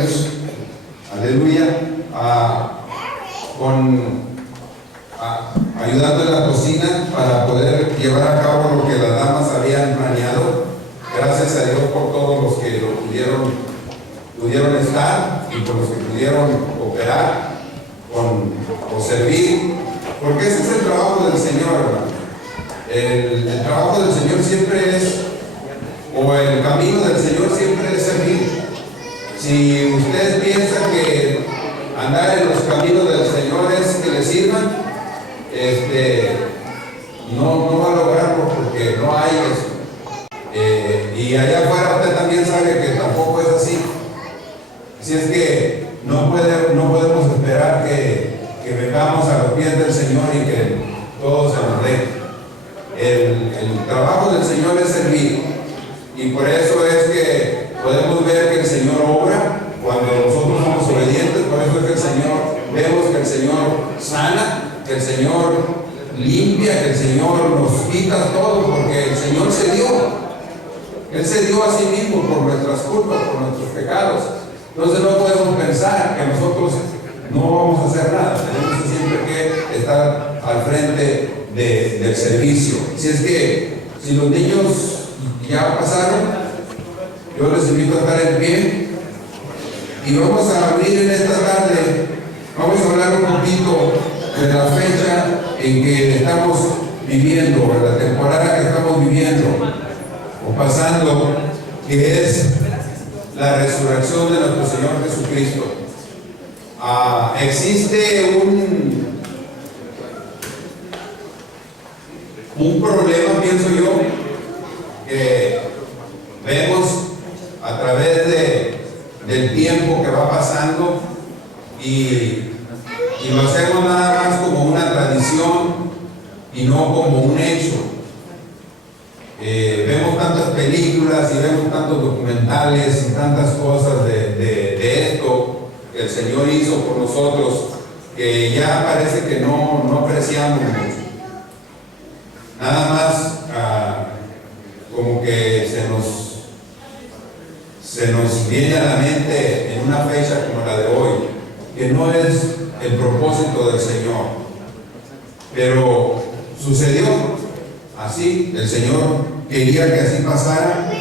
Dios, aleluya, ayudando en la cocina para poder llevar a cabo lo que las damas habían planeado. Gracias a Dios por todos los que lo pudieron estar y por los que pudieron cooperar o servir, porque ese es el trabajo del Señor, hermano. El trabajo del Señor siempre es, o el camino del Señor siempre es servir. Si usted piensa que andar en los caminos del Señor es que le sirvan, no va a lograrlo, porque no hay eso. Y allá afuera usted también sabe que tampoco es así. Así es que no podemos esperar que vengamos a los pies del Señor y que todo se nos dé. El trabajo del Señor es servir, y por eso es que podemos ver que el Señor obra cuando nosotros somos obedientes. Por eso es que vemos que el Señor sana, que el Señor limpia, que el Señor nos quita todo, porque el Señor se dio. Él se dio a sí mismo por nuestras culpas, por nuestros pecados. Entonces no podemos pensar que nosotros no vamos a hacer nada. Tenemos siempre que estar al frente del servicio. Si es que, si los niños ya pasaron, yo les invito a estar en pie y vamos a abrir en esta tarde. Vamos a hablar un poquito de la fecha en que estamos viviendo, de la temporada que estamos viviendo o pasando, que es la resurrección de nuestro Señor Jesucristo. Existe un problema, pienso yo, que vemos a través del tiempo que va pasando, y lo hacemos nada más como una tradición y no como un hecho. Vemos tantas películas y vemos tantos documentales y tantas cosas de esto que el Señor hizo por nosotros, que ya parece que no apreciamos mucho. Nada más como que se nos viene a la mente en una fecha como la de hoy, que no es el propósito del Señor, pero sucedió así. El Señor quería que así pasara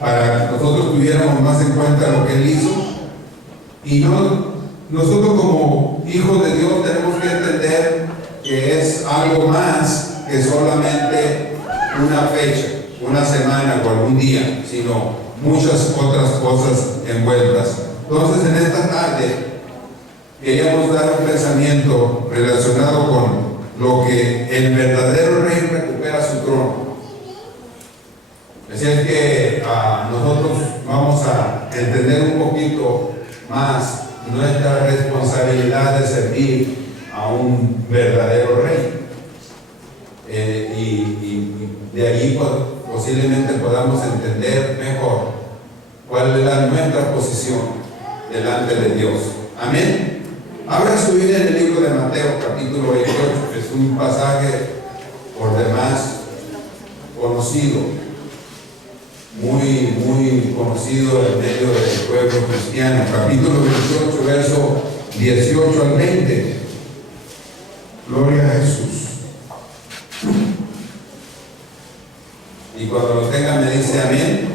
para que nosotros tuviéramos más en cuenta lo que Él hizo, y nosotros como hijos de Dios tenemos que entender que es algo más que solamente una fecha, una semana o algún día, sino muchas otras cosas envueltas. Entonces, en esta tarde queríamos dar un pensamiento relacionado con lo que el verdadero Rey recupera su trono. Así es que nosotros vamos a entender un poquito más nuestra responsabilidad de servir a un verdadero Rey. Y de allí posiblemente podamos entender mejor cuál es nuestra posición delante de Dios. Amén. Abra su Biblia en el libro de Mateo, capítulo 28. Es un pasaje por demás conocido, muy conocido en medio del pueblo cristiano. Capítulo 28, verso 18 al 20. Gloria a Jesús. Y cuando lo tengan me dice amén.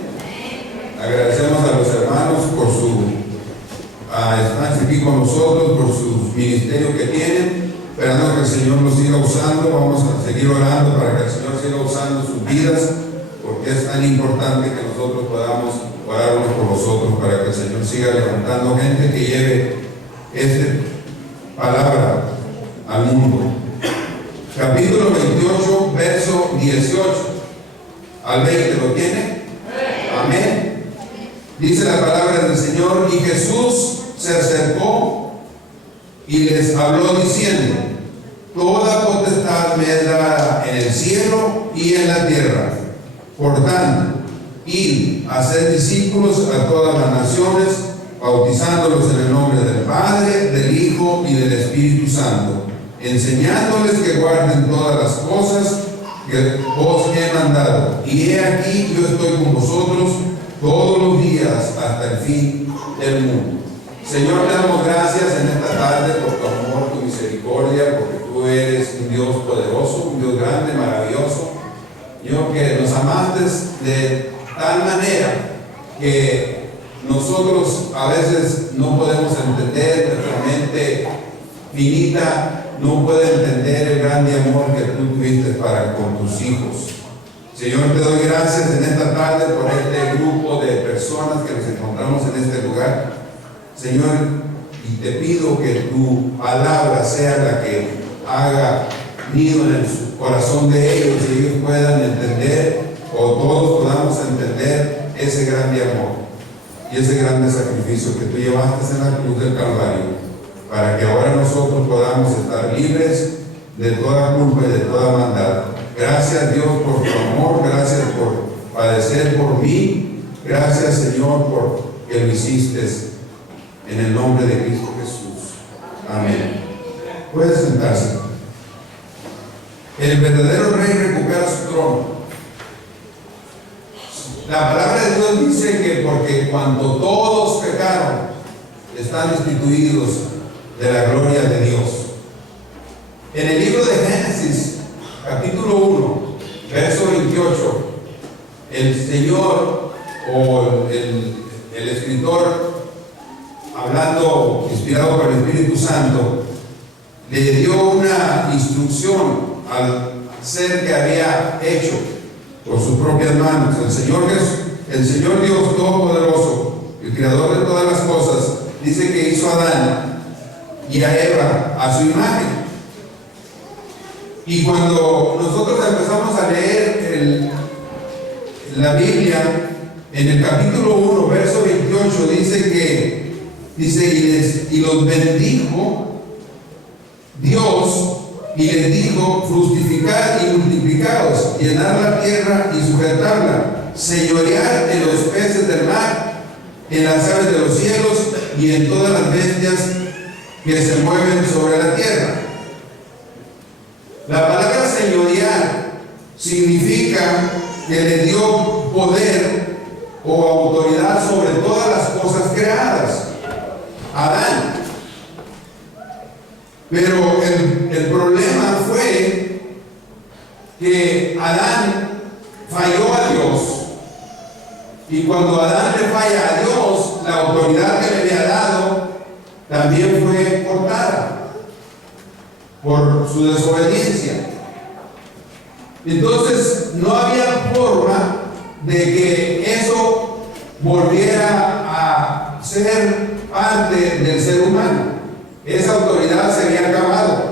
Agradecemos a los hermanos por su estancia aquí con nosotros, por su ministerio que tienen, esperando que el Señor los siga usando. Vamos a seguir orando para que el Señor siga usando sus vidas, porque es tan importante que nosotros podamos orar unos por nosotros, para que el Señor siga levantando gente que lleve esta palabra al mundo. Capítulo 28, verso 18 al 20, ¿lo tiene? Amén. Dice la palabra del Señor: y Jesús se acercó y les habló diciendo: toda potestad me es dada en el cielo y en la tierra. Por tanto, id, haced discípulos a todas las naciones, bautizándolos en el nombre del Padre, del Hijo y del Espíritu Santo, enseñándoles que guarden todas las cosas que os he mandado. Y he aquí, yo estoy con vosotros todos los días hasta el fin del mundo. Señor, te damos gracias en esta tarde por tu amor, tu misericordia, porque tú eres un Dios poderoso, un Dios grande, maravilloso. Yo que nos amaste de tal manera que nosotros a veces no podemos entender, nuestra mente finita no puede entender el grande amor que tú tuviste para con tus hijos. Señor, te doy gracias en esta tarde por este grupo de personas que nos encontramos en este lugar. Señor, y te pido que tu palabra sea la que haga nido en el corazón de ellos y ellos puedan entender, o todos podamos entender ese grande amor y ese grande sacrificio que tú llevaste en la cruz del Calvario, para que ahora nosotros podamos estar libres de toda culpa y de toda maldad. Gracias, Dios, por tu amor, gracias por padecer por mí, gracias, Señor, por que lo hiciste en el nombre de Cristo Jesús. Amén. Puede sentarse. El verdadero rey recupera su trono. La palabra de Dios dice que porque cuando todos pecaron, están destituidos de la gloria de Dios. En el libro de Génesis, capítulo 1, verso 28, el Señor o el escritor, hablando, inspirado por el Espíritu Santo, le dio una instrucción al ser que había hecho por sus propias manos. El Señor Dios Todopoderoso, el Creador de todas las cosas, dice que hizo a Adán y a Eva a su imagen. Y cuando nosotros empezamos a leer la Biblia, en el capítulo 1, verso 28, dice y los bendijo Dios y les dijo: fructificad y multiplicaos, llenad la tierra y sujetarla, señorear en los peces del mar, en las aves de los cielos y en todas las bestias que se mueven sobre la tierra. La palabra señorear significa que le dio poder o autoridad sobre todas las cosas creadas a Adán. Pero el problema fue que Adán falló a Dios. Y cuando Adán le falla a Dios, la autoridad que le había dado también fue cortada por su desobediencia. Entonces no había forma de que eso volviera a ser parte del ser humano. Esa autoridad se había acabado.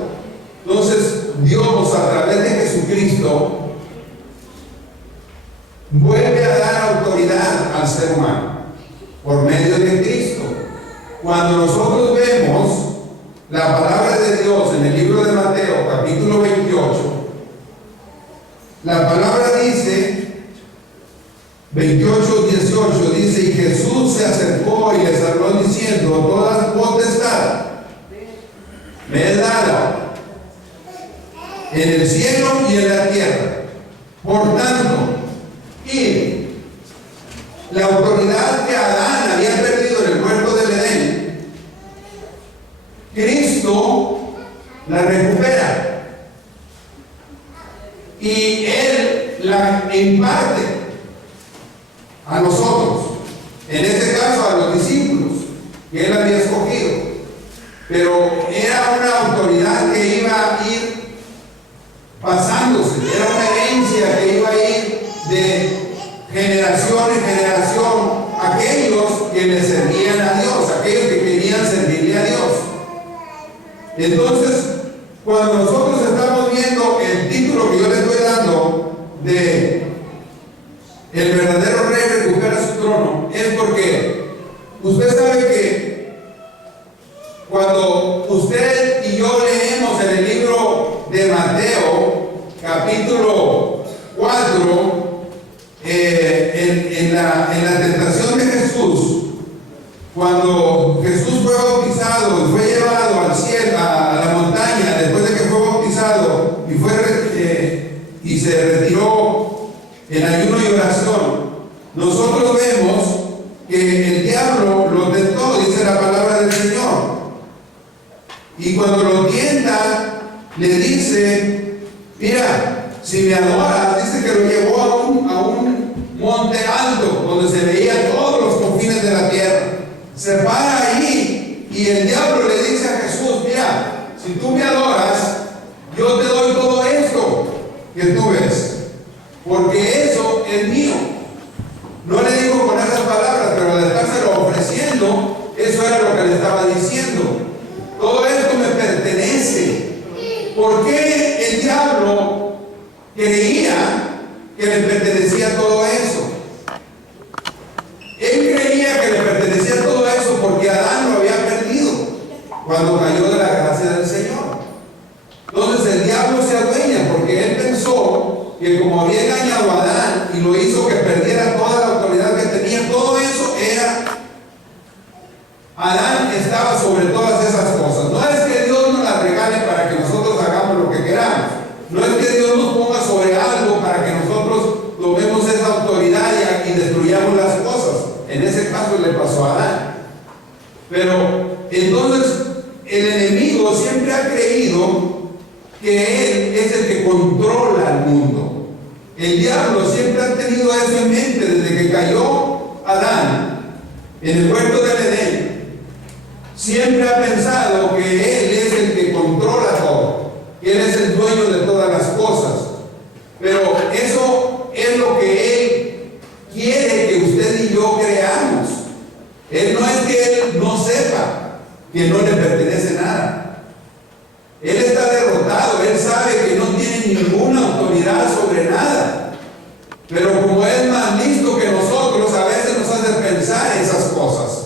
Entonces Dios, a través de Jesucristo, vuelve a dar autoridad al ser humano por medio de Cristo. Cuando nosotros vemos la palabra de Dios en el libro de Mateo, capítulo 28, la palabra dice, 28, 18, dice: y Jesús se acercó y les habló diciendo: toda potestad me es dada en el cielo y en la tierra. Por tanto, y la autoridad que Adán había perdido en el huerto del Edén, Cristo la recupera y Él la imparte a nosotros, en este caso a los discípulos que Él había escogido. Pero era una autoridad que iba a ir pasándose, era una herencia que iba a ir de generación en generación, aquellos que le servían a Dios, aquellos que querían servirle a Dios. Entonces, cuando nosotros estamos viendo el título que yo le estoy dando de El verdadero rey recupera su trono, es porque usted sabe que cuando usted y yo leemos en el libro de Mateo, capítulo 4, en la tentación de Jesús, cuando Jesús fue bautizado y fue llevado al cielo, a la montaña, después de que fue bautizado y se retiró en ayuno y oración, nosotros vemos que el diablo lo tentó Y cuando lo tienta, le dice, mira, si me adoras, dice que lo llevó a un monte alto, donde se veían todos los confines de la tierra. Se para ahí y el diablo le dice a Jesús, mira, si tú me adoras, yo te doy todo esto que tú ves, porque eso es mío. No le digo con esas palabras, pero al estárselo ofreciendo, eso era lo que le estaba diciendo. Todo esto me pertenece. ¿Por qué el diablo creía que le pertenecía todo eso? Él creía que le pertenecía todo eso porque Adán lo había perdido cuando cayó de la gracia del Señor. Entonces el diablo se adueña porque él pensó que como había engañado a Adán y lo hizo que perdiera toda la autoridad que tenía, todo eso era, Adán estaba sobre todas esas cosas. No es que Dios nos las regale para que nosotros hagamos lo que queramos. No es que Dios nos ponga sobre algo para que nosotros tomemos esa autoridad y destruyamos las cosas. En ese caso le pasó a Adán. Pero entonces el enemigo siempre ha creído que él es el que controla el mundo. El diablo siempre ha tenido eso en mente desde que cayó Adán en el huerto del Edén. Siempre ha pensado que él es el que controla todo, que él es el dueño de todas las cosas. Pero eso es lo que él quiere que usted y yo creamos. Él no es que él no sepa que no le pertenece nada. Él está derrotado, él sabe que no tiene ninguna autoridad sobre nada. Pero como es más listo que nosotros, a veces nos hace pensar esas cosas.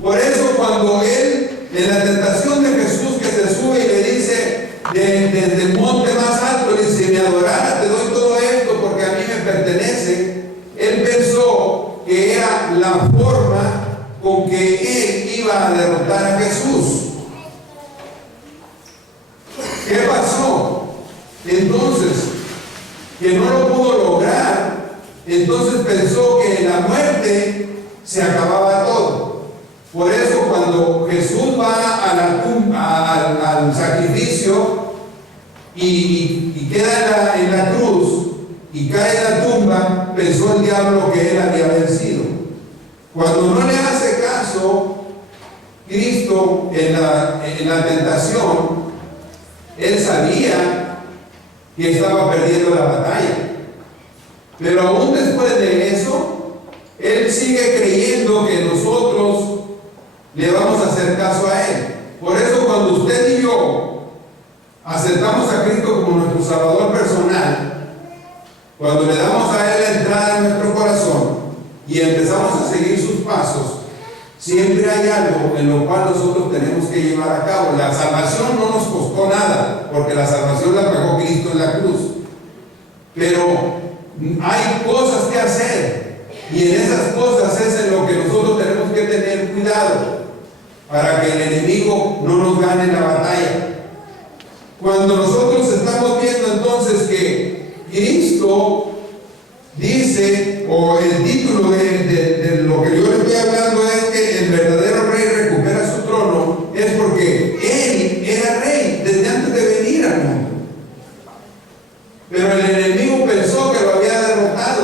Por eso cuando él, en la tentación de Jesús, que se sube y le dice desde el monte más alto, le dice, si me adorara te doy todo esto porque a mí me pertenece, él pensó que era la forma con que él iba a derrotar a Jesús. ¿Qué pasó? Entonces, que no lo pudo lograr, entonces pensó que en la muerte se acababa todo. Por eso cuando Jesús va a la tumba, al sacrificio y queda en la cruz y cae en la tumba, pensó el diablo que él había vencido. Cuando no le hace caso Cristo en la tentación, él sabía que estaba perdiendo la batalla. Pero aún después de eso, él sigue creyendo que nosotros le vamos a hacer caso a él. Por eso cuando usted y yo aceptamos a Cristo como nuestro Salvador personal, cuando le damos a él la entrada en nuestro corazón y empezamos a seguir sus pasos, siempre hay algo en lo cual nosotros tenemos que llevar a cabo. La salvación no nos costó nada, porque la salvación la pagó Cristo en la cruz. Pero hay cosas que hacer, y en esas cosas es en lo que nosotros tenemos que tener cuidado, para que el enemigo no nos gane la batalla. Cuando nosotros estamos viendo entonces que Cristo dice, o el título de lo que yo le estoy hablando es que el verdadero rey recupera su trono, es porque él era rey desde antes de venir al mundo. Pero el enemigo pensó que lo había derrotado.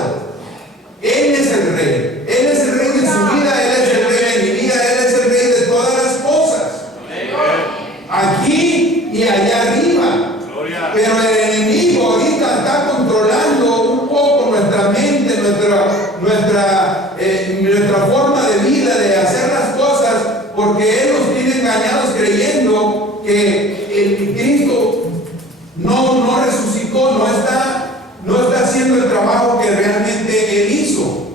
Él es el rey. Él es el rey de su vida, él es el rey de mi vida, él es el rey de todas las cosas. Aquí y allá arriba. Pero el enemigo ahorita está controlando un poco nuestra mente, nuestra forma de vida, de hacer las cosas, porque él nos tiene engañados creyendo que Cristo no resucitó, no está haciendo el trabajo que realmente él hizo.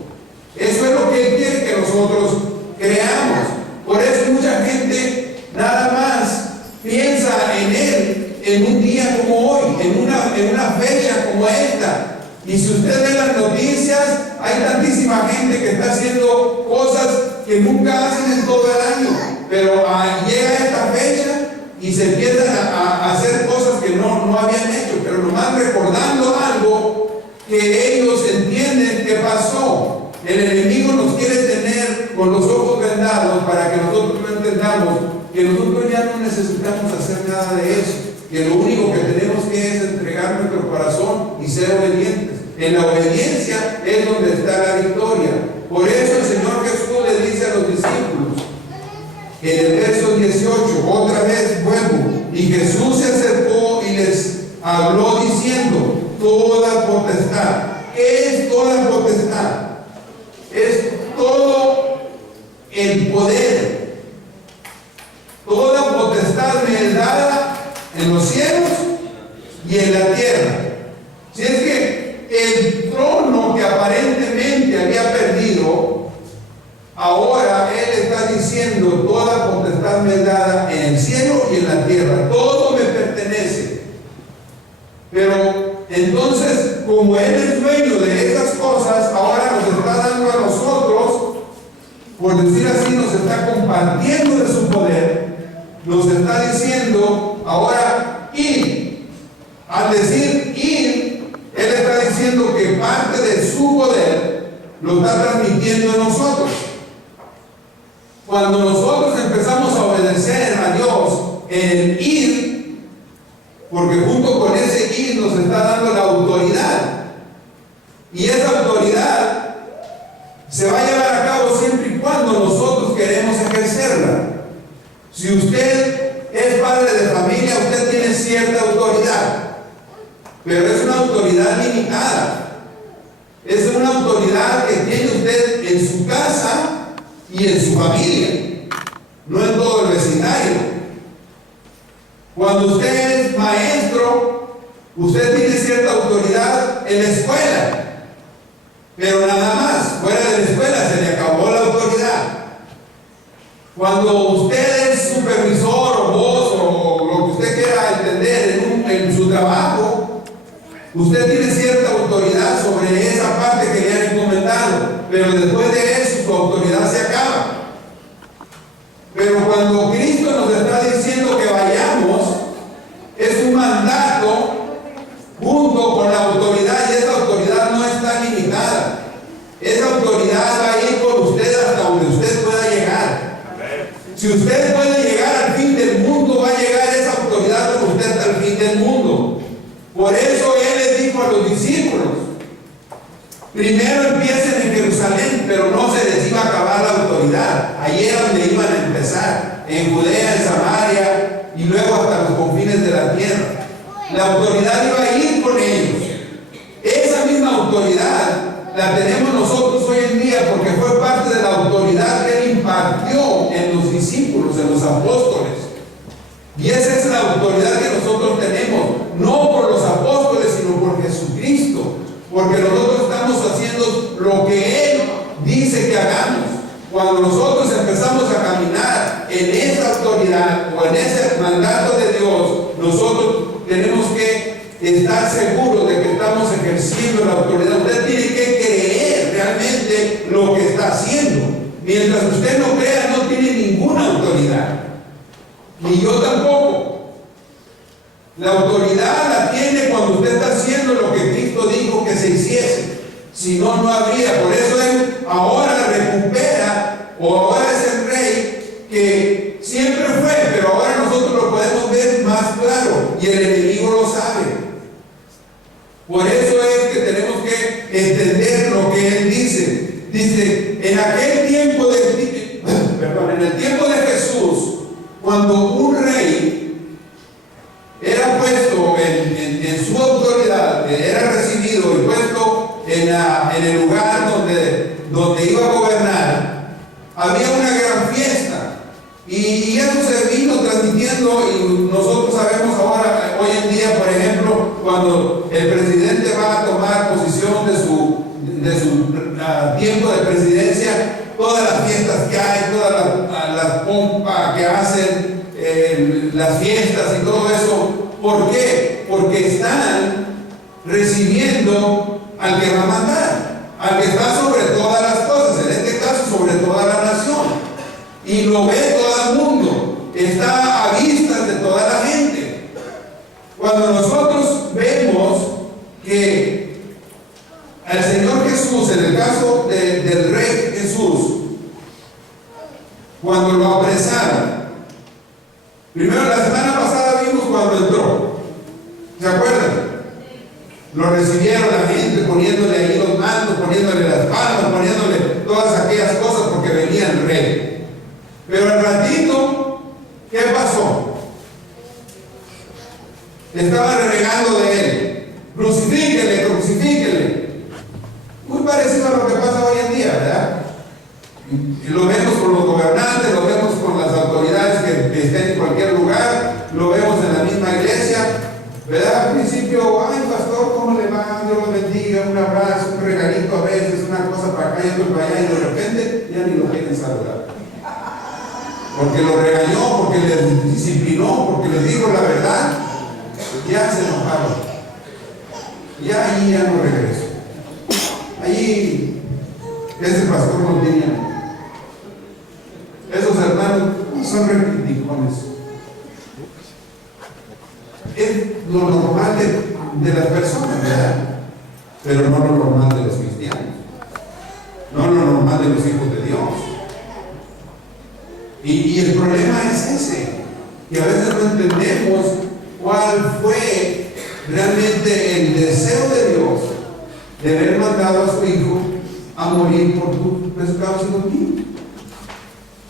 Eso es lo que él quiere que nosotros creamos. Por eso mucha gente nada más piensa en él en un día como hoy, en una fecha como esta. Y si usted ve las noticias, hay tantísima gente que está haciendo cosas que nunca hacen en todo el año, pero llega esta fecha y se empiezan a hacer cosas que no habían hecho, pero nomás recordando algo que ellos entienden que pasó. El enemigo nos quiere tener con los ojos vendados para que nosotros no entendamos que nosotros ya no necesitamos hacer nada de eso, que lo único que tenemos que es entregar nuestro corazón y ser obedientes. En la obediencia es donde está la victoria. Por eso el Señor Jesús le dice a los discípulos, en el verso 18, otra vez vuelvo, y Jesús se acercó y les habló diciendo, toda potestad. ¿Qué es toda potestad? Es todo el poder. Toda potestad me es dada en los cielos y en la tierra. Si es que el trono que aparentemente había perdido, ahora Él está diciendo, toda potestad me es dada en el cielo y en la tierra. Todo me pertenece. Pero entonces, como Él es dueño de esas cosas, ahora nos está dando a nosotros, por decir así, nos está compartiendo de su poder, nos está diciendo, ahora ir. Al decir ir, Él está diciendo que parte de su poder lo está transmitiendo en nosotros. Cuando nosotros empezamos a obedecer a Dios en el ir, porque junto con ese ir nos está dando la autoridad, y esa autoridad se va a llevar a cabo siempre y cuando nosotros queremos ejercerla. Si usted es padre de familia, usted tiene cierta autoridad, pero es una autoridad limitada. Es una autoridad que tiene usted en su casa y en su familia, no en todo el vecindario. Cuando usted es maestro, usted tiene cierta autoridad en la escuela, pero nada más. Fuera de la escuela se le acabó la autoridad. Cuando usted es supervisor o voz o lo que usted quiera entender en su trabajo, usted tiene cierta autoridad sobre esa parte que le han encomendado, pero después de eso su autoridad se acaba. Pero cuando Cristo nos está diciendo que vayamos, es un mandato junto con la autoridad, y esa autoridad no está limitada. Esa autoridad va a ir por usted hasta donde usted pueda llegar. Si usted puede llegar al fin del mundo, va a llegar esa autoridad con usted hasta el fin del mundo. Por eso Él les dijo a los discípulos, primero empiecen en Jerusalén, pero no se les iba a acabar la autoridad. Allí era donde iban a empezar, en Judea, en Samaria y luego hasta los confines de la tierra. La autoridad iba a ir con ellos. Esa misma autoridad la tenemos nosotros hoy en día porque fue parte de la autoridad que Él impartió en los discípulos, en los apóstoles. Y esa es la autoridad que nosotros tenemos, no por los apóstoles, sino por Jesucristo. Porque nosotros estamos haciendo lo que Él dice que hagamos. Cuando nosotros empezamos a caminar en esa autoridad o en ese mandato de Dios, nosotros tenemos que estar seguros de que estamos ejerciendo la autoridad. Usted tiene que creer realmente lo que está haciendo. Mientras usted no crea, no tiene ninguna autoridad. Ni yo tampoco. La autoridad la tiene cuando usted está haciendo lo que Cristo dijo que se hiciese. Si no, no habría. Por eso Él ahora recupera, o ahora es el rey que siempre fue, pero ahora nosotros lo podemos ver más claro y el enemigo lo sabe. Por eso es que tenemos que entender lo que Él dice. Dice, en aquel tiempo en el tiempo de Jesús, cuando un rey era puesto en su autoridad, era recibido y puesto en el lugar donde iba a gobernar, había una gran fiesta. Y eso se vino transmitiendo, y nosotros sabemos ahora, hoy en día, por ejemplo, cuando el presidente va a tomar posesión de su tiempo de presidencia, todas las fiestas que hay, todas las pompas que hacen, las fiestas y todo eso. ¿Por qué? Porque están recibiendo al que va a mandar, al que está sobre todas las cosas, en este caso sobre toda la nación. Y lo ve todo el mundo, está a vistas de toda la gente. Cuando nosotros vemos que al Señor Jesús, en el caso del Rey Jesús, cuando lo apresaron, Primero, la semana pasada vimos cuando entró. ¿Se acuerdan? Lo recibieron la gente poniéndole ahí los mantos, poniéndole las palmas, poniéndole todas aquellas cosas porque venía el rey. Pero al ratito, ¿qué pasó? Estaba renegando de él. Crucifíquele, crucifíquele. Muy parecido a lo que pasa hoy en día, ¿verdad? Y lo vemos con los gobernantes, lo vemos con las autoridades que estén en cualquier lugar, lo vemos en la misma iglesia, ¿verdad? Al principio, ay pastor, ¿cómo le va? Dios lo bendiga, un abrazo, un regalito a veces, una cosa para acá y otra para allá, y de repente ya ni lo quieren saludar. Porque lo regañó, porque le disciplinó, porque le dijo la verdad, ya se enojaron. Ya ahí ya no regreso. Ahí ese pastor no tenía. Esos hermanos son recriticones. Es lo normal de las personas, ¿verdad? Pero no lo normal de los cristianos. No lo normal de los hijos de Dios. Y el problema es ese, que a veces no entendemos cuál fue realmente el deseo de Dios de haber mandado a su Hijo a morir por tus pecados y los míos.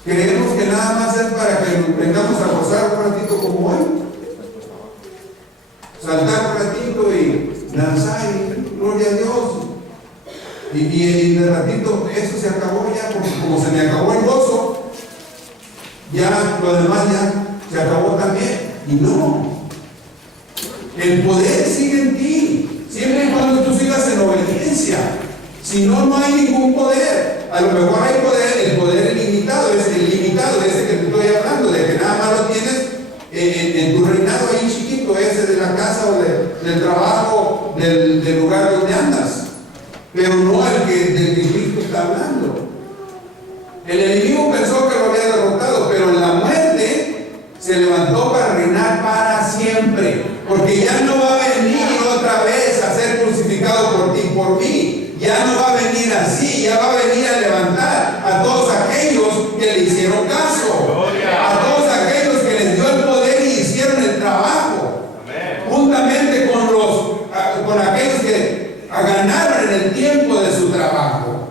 Creemos que nada más es para que nos vengamos a gozar un ratito como hoy, saltar un ratito y danzar y gloria a Dios, y de ratito eso se acabó ya, porque como se me acabó el gozo, ya lo demás ya se acabó también. Y no, el poder sigue en ti, siempre y cuando tú sigas en obediencia. Si no, no hay ningún poder. A lo mejor hay poder, el poder ilimitado, es el limitado, ese que te estoy hablando, de que nada más lo tienes en tu reinado ahí chiquito, ese de la casa o del trabajo, del lugar donde andas. Pero no el del que Cristo está hablando. El enemigo pensó que lo había derrotado, pero en la muerte se levantó para reinar para siempre. Porque ya no va a venir otra vez a ser crucificado por ti y por mí. Ya no va a venir así, ya va a venir a levantar a todos aquellos que le hicieron caso, a todos aquellos que les dio el poder y hicieron el trabajo, juntamente con aquellos que ganaron en el tiempo de su trabajo.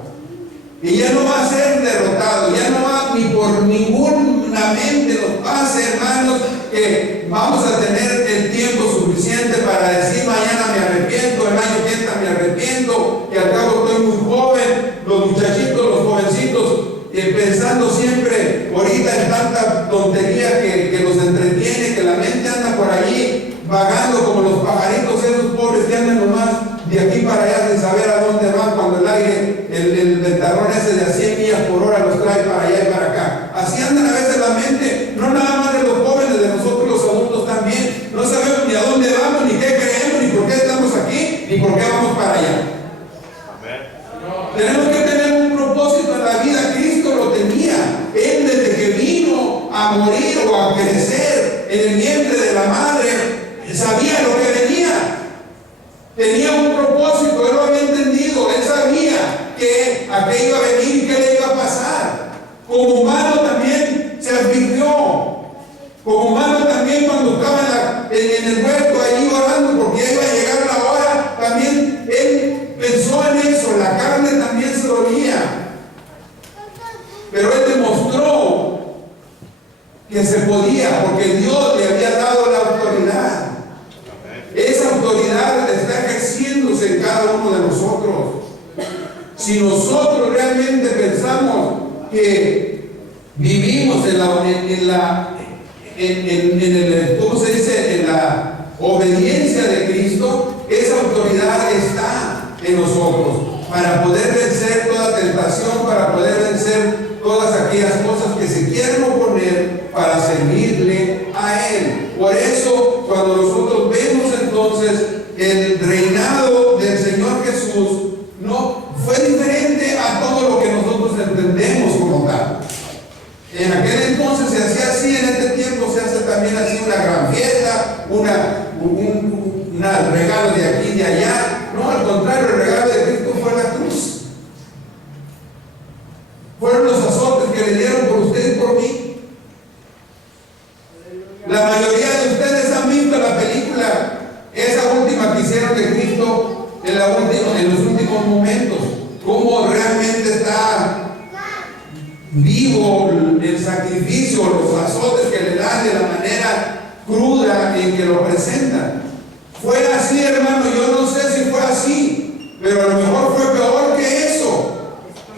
Y ya no va a ser derrotado, ya no va ni por ninguna mente nos pase, hermanos, que vamos a tener el tiempo suficiente para decir mañana me arrepiento, el año que entra me arrepiento, que al cabo estoy muy joven, los muchachitos, los jovencitos, pensando siempre ahorita en tanta tontería que los entretiene, que la mente anda por allí vagando como los pajaritos, esos pobres que andan nomás de aquí para allá sin saber a dónde van, cuando el aire, el ventarrón ese de a 100 millas por hora los trae para allá y para acá. Así andan a veces la mente, no nada más de los jóvenes, de nosotros los adultos también. No sabemos ni a dónde vamos, ni qué creemos, ni por qué estamos aquí, ni por qué vamos para allá. Tenemos que tener un propósito en la vida. Cristo lo tenía. Él desde que vino a morir o a crecer en el vientre de la madre, sabía lo que venía. Tenía un propósito, él lo había entendido, él sabía que aquello iba a venir y qué le iba a pasar. Como humano también se advirtió. Como humano también cuando estaba en el huerto allí orando porque ya iba a llegar la hora, también él pensó en eso, la carne también se dolía. Pero él demostró que se podía, porque Dios le había dado la autoridad. Esa autoridad está ejerciéndose en cada uno de nosotros. Si nosotros realmente pensamos que vivimos en ¿cómo se dice? En la obediencia de Cristo, esa autoridad está en nosotros para poder vencer toda tentación, para poder vencer todas aquellas cosas que se quieren oponer para servirle a Él. Por eso, cuando nosotros vemos entonces el reinado del Señor Jesús, no fue diferente a todo lo que nosotros entendemos como tal. En aquel entonces se hacía así, en este tiempo se hace también así una gran fiesta, un regalo de aquí y de allá. No, al contrario, el regalo de Cristo fue la cruz. Fueron los azotes que le dieron por usted y por mí. La mayoría de ustedes han visto la película, esa última que hicieron de Cristo en los últimos momentos. Cómo realmente está vivo el sacrificio, los azotes que le dan de la manera cruda en que lo presentan. Fue así, hermano, yo no sé si fue así, pero a lo mejor fue peor que eso.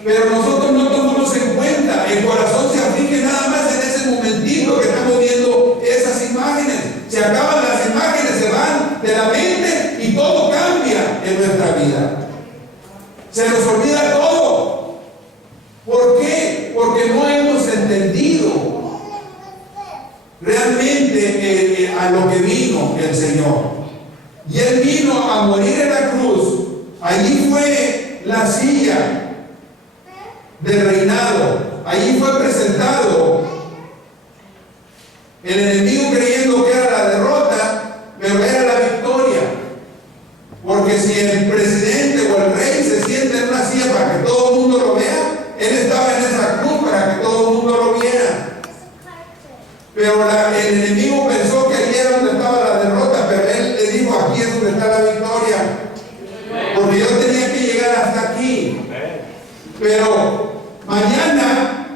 Pero nosotros no tomamos en cuenta, el corazón se aflige nada más en ese momentito que estamos viendo esas imágenes. Se acaban las imágenes, se van de la mente y todo cambia en nuestra vida. Se nos olvida todo. ¿Por qué? Porque no hemos entendido realmente a lo que vino el Señor. Y Él vino a morir en la cruz. Allí fue la silla del reinado. Allí fue presentado. El enemigo creyendo que era la derrota, pero era la victoria. Porque si el presidente o el rey se sienta en una silla para que todo el mundo lo vea, él estaba en esa cruz para que todo el mundo lo viera. Pero el enemigo pensó que allí era donde estaba la derrota, pero él le dijo: aquí es donde está la victoria. Porque yo tenía que llegar hasta aquí. Pero mañana,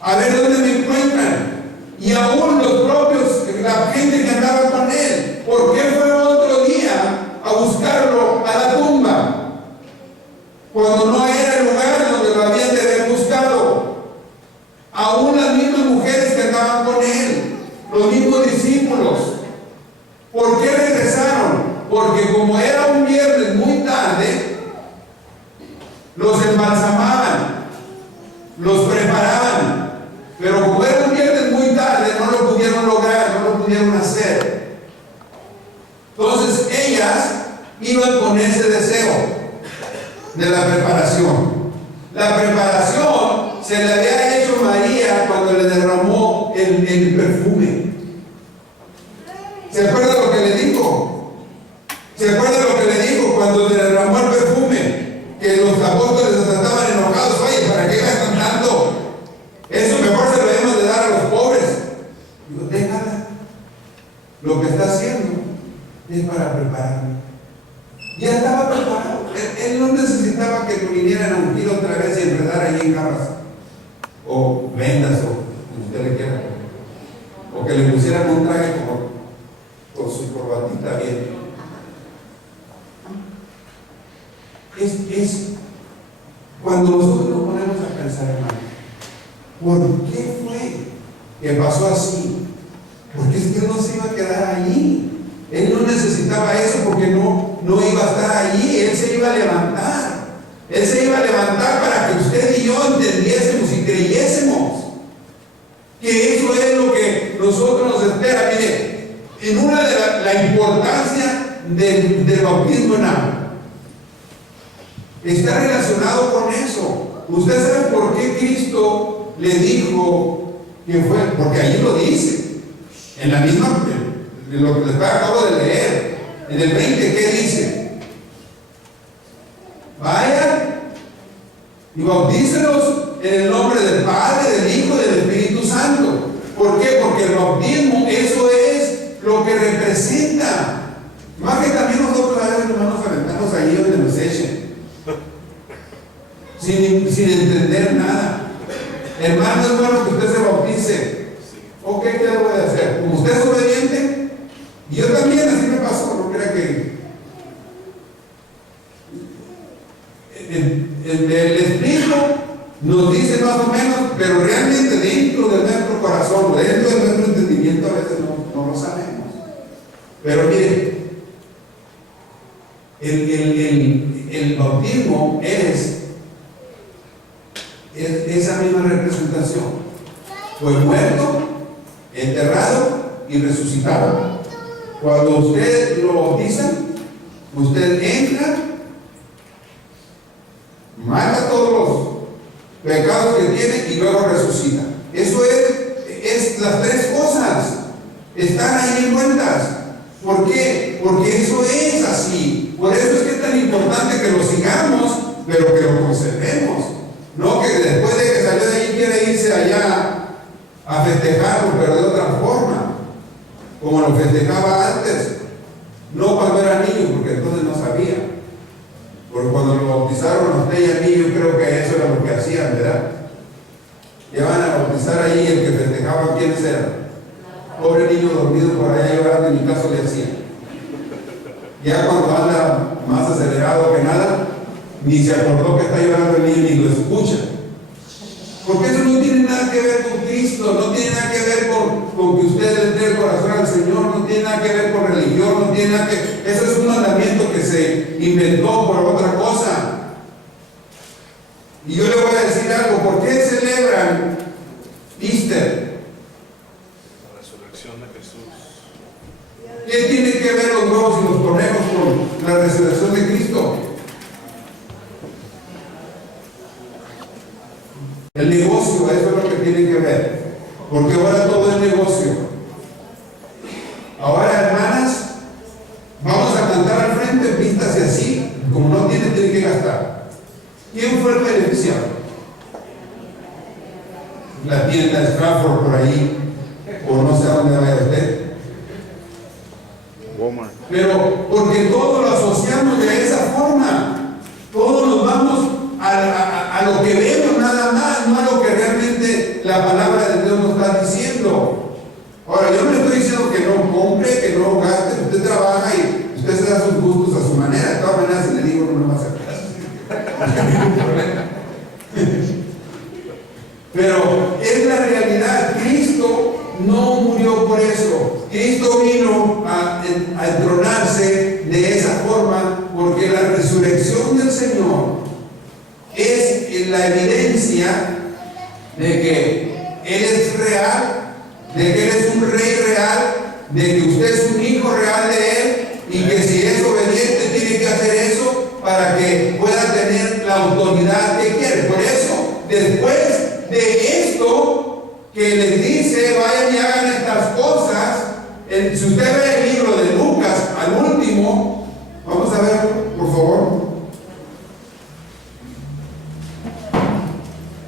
a ver dónde me encuentran. Y aún los propios, la gente que andaba con él, ¿por qué fue otro día a buscarlo a la tumba? Cuando no era el lugar donde lo habían de haber buscado. Aún las mismas mujeres que andaban con él, los mismos discípulos. ¿Por qué regresaron? Porque como era un viernes muy tarde, los embalsamaban, los preparaban. Pero como era un viernes muy tarde, no lo pudieron lograr, no lo pudieron hacer. Entonces ellas iban con ese deseo de la preparación. La preparación se le había hecho María cuando le derramó el perfume. ¿Se acuerda lo que le dijo? ¿Se acuerda lo que le dijo cuando le derramó el perfume? Que los apóstoles estaban enojados. Oye, ¿para qué gastan tanto? Eso mejor se lo debemos de dar a los pobres. Digo, déjala. Lo que está haciendo es para prepararme. Ya estaba preparado. Él no necesitaba que lo vinieran a ungir otra vez y enredar ahí en garras o vendas o como usted le quiera, o que le pusieran un traje con su corbatita bien. Es cuando nosotros nos ponemos a pensar, hermano, ¿por qué fue que pasó así? Porque es que él no se iba a quedar allí. Él no necesitaba eso porque no iba a estar allí. Él se iba a levantar. Él se iba a levantar para que usted y yo entendiésemos y creyésemos que eso es lo que nosotros nos espera. Mire, en una de la importancia del bautismo en agua está relacionado con eso. Usted sabe por qué Cristo le dijo que fue, porque allí lo dice, en la misma, en lo que les acabo de leer, en el 20, ¿qué dice? Vayan y bautícelos en el nombre del Padre, del Hijo y del Espíritu Santo. ¿Por qué? Porque el bautismo, eso es lo que representa. Más que también nosotros a veces nos aventamos ahí donde nos echen, sin entender nada. Hermano, es bueno que usted se bautice. Ok, ¿qué le voy a hacer? Como usted es obediente, y yo también, así me pasó. No crea que el Espíritu nos dice más o menos, pero realmente dentro de nuestro corazón, dentro de nuestro entendimiento, a veces no lo sabemos. Pero mire, el bautismo es esa misma representación. Fue muerto, enterrado y resucitado. Cuando usted lo bautiza, usted entra, mata todos los pecados que tiene y luego resucita. Eso es las tres cosas. Están ahí en cuentas. ¿Por qué? Porque eso es así. Por eso es que es tan importante que lo sigamos, pero que lo conservemos. No que después de que salió de ahí quiere irse allá a festejarlo, pero de otra forma, como lo festejaba antes, no cuando era niño, porque entonces no sabía. Porque cuando lo bautizaron a usted y a mí, yo creo que eso era lo que hacían, ¿verdad? Llevan a bautizar ahí, el que festejaba, ¿quiénes eran? Pobre niño dormido por allá llorando, en mi caso le hacían. Ya cuando anda más acelerado que nada, ni se acordó que está llorando el niño ni lo escucha. Porque eso no tiene nada que ver con Cristo, no tiene nada que ver con que usted le dé el corazón al Señor, no tiene nada que ver con religión, no tiene nada que... Eso es un mandamiento que se inventó por otra cosa. Y yo le voy a decir algo, ¿por qué celebran Easter? La resurrección de Jesús. ¿Qué tiene que ver los huevos y los conejos con la resurrección de Cristo? El negocio, eso es lo que tiene que ver. Porque ahora todo es negocio. Ahora, hermanas, vamos a cantar al frente, vístase así, como no tiene que gastar. ¿Quién fue el beneficiado? La tienda Stratford por ahí, o no sé a dónde vaya usted. Walmart. Pero porque todo lo asociamos de esa forma, todos nos vamos a lo que vemos nada más, no a lo que realmente la palabra de Dios nos está diciendo. Ahora, yo no le estoy diciendo que no compre, que no gaste, usted trabaja y usted se da sus gustos a su manera. De todas maneras, si le digo, no me va a hacer caso. No hay ningún problema. Pero es la realidad. Cristo no murió por eso. Cristo vino a entronarse de esa forma porque la resurrección del Señor es la evidencia de que Él es real, de que Él es un rey real, de que usted es un hijo real de Él y que si es obediente tiene que hacer eso para que pueda tener la autoridad que quiere. Por eso, después de esto que les dice, vayan y hagan estas cosas, si usted ve el libro de Lucas al último, vamos a ver, por favor.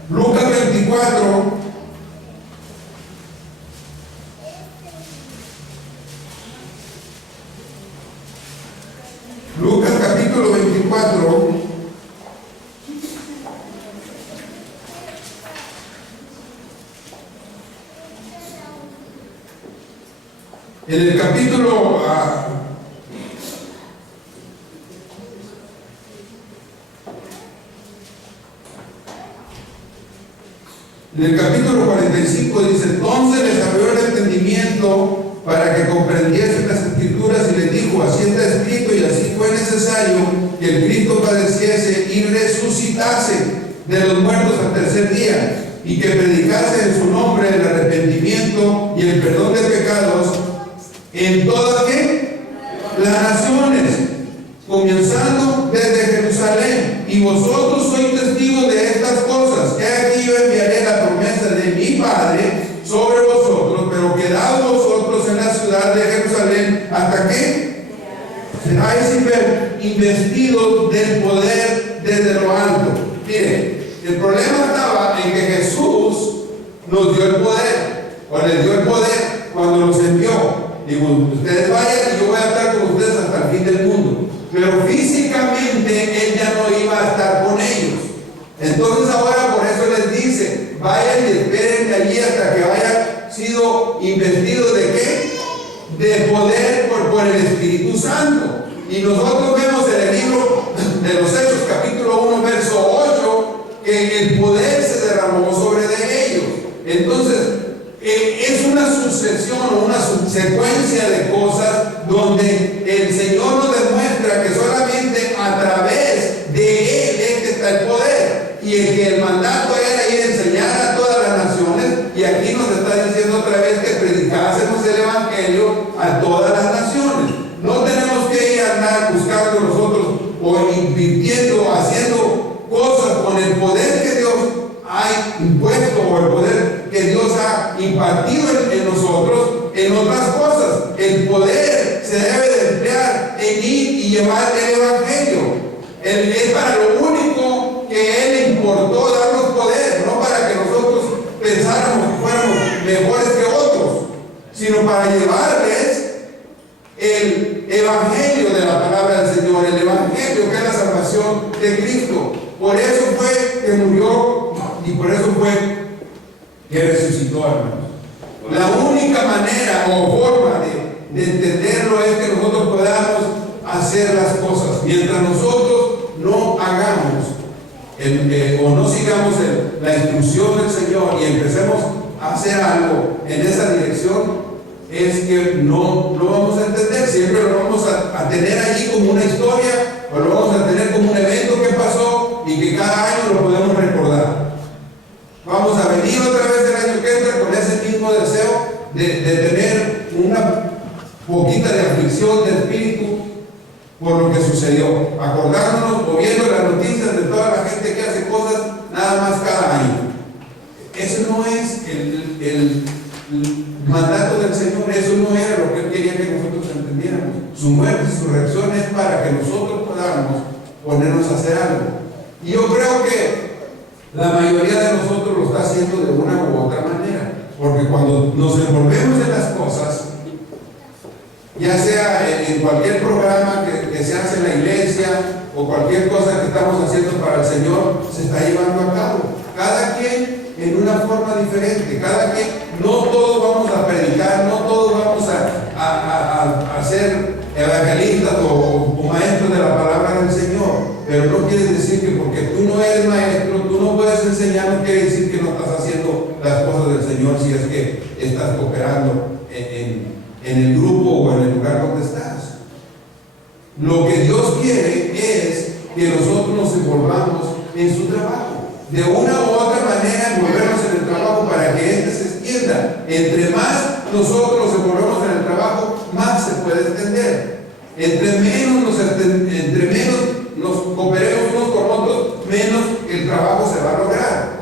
Lucas 24. Lucas capítulo 24. En el capítulo en el capítulo 45 dice: entonces les abrió el entendimiento para que comprendiesen las escrituras y les dijo: así está escrito y así fue necesario que el Cristo padeciese y resucitase de los muertos al tercer día, y que predicase en su nombre el arrepentimiento y el perdón de pecados en todas ¿qué? Las naciones, comenzando desde Jerusalén. Y vosotros sois testigos de estas cosas. He aquí yo enviaré la promesa de mi Padre sobre vosotros, pero quedaos vosotros en la ciudad de Jerusalén hasta que seáis investidos del poder desde lo alto. Mire, el problema estaba en que Jesús nos dio el poder, o les dio el poder cuando los envió. Digo, ustedes vayan y yo voy a estar con ustedes hasta el fin del mundo. Pero físicamente Él ya no iba a estar con ellos. Entonces ahora por eso les dice, vayan y esperen allí hasta que hayan sido investidos de ¿qué? De poder por el Espíritu Santo. Y nosotros vemos en el libro de los Hechos, capítulo 1, verso 8, que el poder se derramó sobre de ellos. Entonces, es una sucesión o una secuencia de cosas donde el Señor nos demuestra que solamente a través de Él es que está el poder, y el mandato era ir a enseñar a todas las naciones, y aquí nos está diciendo otra vez que predicásemos el Evangelio a todas las naciones. No tenemos que ir a andar buscando nosotros o invirtiendo, haciendo cosas con el poder que Dios ha impuesto o el poder que Dios ha impartido en nosotros en otras cosas. El poder se debe de emplear en ir y llevar el Evangelio. Es para lo único que Él importó darnos poder, no para que nosotros pensáramos que fuéramos sino para llevarles el evangelio de la palabra del Señor, el evangelio que es la salvación de Cristo. Por eso fue que murió y por eso fue que resucitó, hermanos. La única manera o forma de entenderlo es que nosotros podamos hacer las cosas. Mientras nosotros no hagamos o no sigamos la instrucción del Señor y empecemos a hacer algo en esa dirección, es que no lo vamos a entender. Siempre lo vamos a tener allí como una historia, o lo vamos a tener como un evento que pasó y que cada año lo podemos recordar. Vamos a venir otra vez el año que entra con ese mismo deseo de tener una poquita de aflicción de espíritu por lo que sucedió, acordándonos o viendo las noticias de toda la gente que hace cosas nada más cada año. Eso no es el mandato del Señor, eso no era lo que Él quería que nosotros entendiéramos. Su muerte y su resurrección es para que nosotros podamos ponernos a hacer algo. Y yo creo que la mayoría de nosotros lo está haciendo de una u otra manera, porque cuando nos envolvemos en las cosas, ya sea en cualquier programa que se hace en la iglesia o cualquier cosa que estamos haciendo para el Señor, se está llevando a cabo. Cada quien en una forma diferente, cada quien, no todos vamos a predicar, no todos vamos a ser evangelistas o maestros de la palabra del Señor, pero no quiere decir que porque tú no eres maestro, tú no puedes enseñar, no quiere decir que no estás haciendo las cosas del Señor si es que estás cooperando en el grupo o en el lugar donde estás. Lo que Dios quiere es que nosotros nos envolvamos en su trabajo. De una u otra manera envolvernos en el trabajo para que éste se extienda. Entre más nosotros nos envolvemos en el trabajo, más se puede extender. Entre menos nos cooperemos unos con otros, menos el trabajo se va a lograr.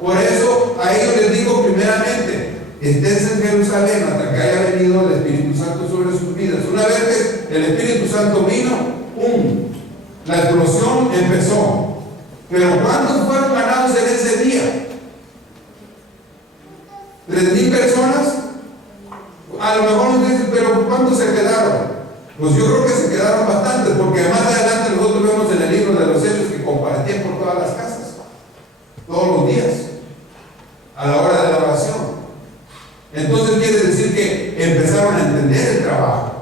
Por eso a ellos les digo primeramente, esténse en Jerusalén hasta que haya venido el Espíritu Santo sobre sus vidas. Una vez que el Espíritu Santo vino, ¡pum!, la explosión empezó. Pero ¿cuántos fueron ganados en ese día? 3,000 personas. A lo mejor nos dicen, pero ¿cuántos se quedaron? Pues yo creo que se quedaron bastantes, porque más adelante nosotros vemos en el libro de los Hechos que compartían por todas las casas, todos los días, a la hora de la oración. Entonces quiere decir que empezaron a entender el trabajo.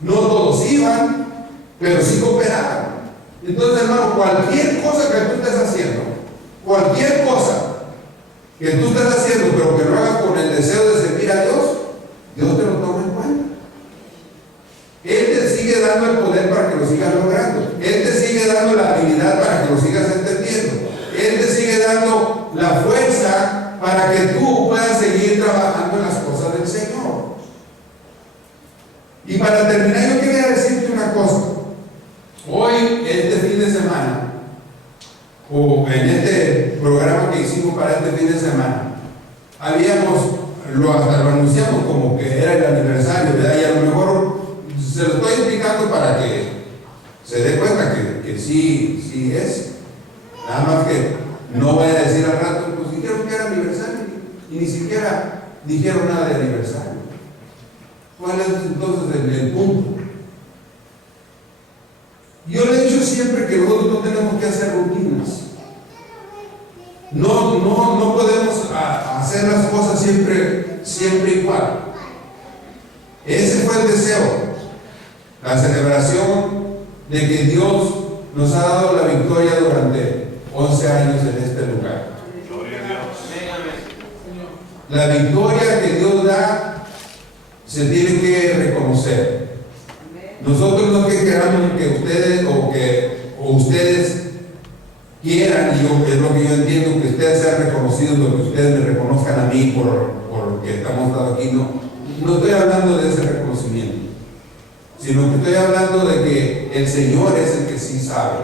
No todos iban, pero sí cooperaban. Entonces, hermano, cualquier cosa que tú estés haciendo, cualquier cosa que tú estés haciendo, pero que lo hagas con el deseo de servir a Dios, Dios te lo toma en cuenta. Él te sigue dando el poder para que lo sigas logrando. Él te sigue dando la habilidad para que lo sigas entendiendo. Él te sigue dando la fuerza para que tú puedas seguir trabajando en las cosas del Señor. Y para terminar, yo quería decirte una cosa. Hoy, este fin de semana, o en este programa que hicimos para este fin de semana, hasta lo anunciamos como que era el aniversario, ¿verdad? Y a lo mejor se lo estoy explicando para que se dé cuenta que sí es. Nada más que no voy a decir al rato, pues dijeron que era aniversario y ni siquiera dijeron nada de aniversario. ¿Cuál es entonces el punto? Yo le he dicho siempre que nosotros no tenemos que hacer rutinas. No podemos hacer las cosas siempre igual. Ese fue el deseo, la celebración de que Dios nos ha dado la victoria durante 11 años en este lugar. Gloria a Dios. La victoria que Dios da se tiene que reconocer. Nosotros no que queramos que ustedes o ustedes quieran, y es lo que yo entiendo, que ustedes sean reconocidos, lo que ustedes me reconozcan a mí por lo que estamos dando aquí. No estoy hablando de ese reconocimiento, sino que estoy hablando de que el Señor es el que sí sabe,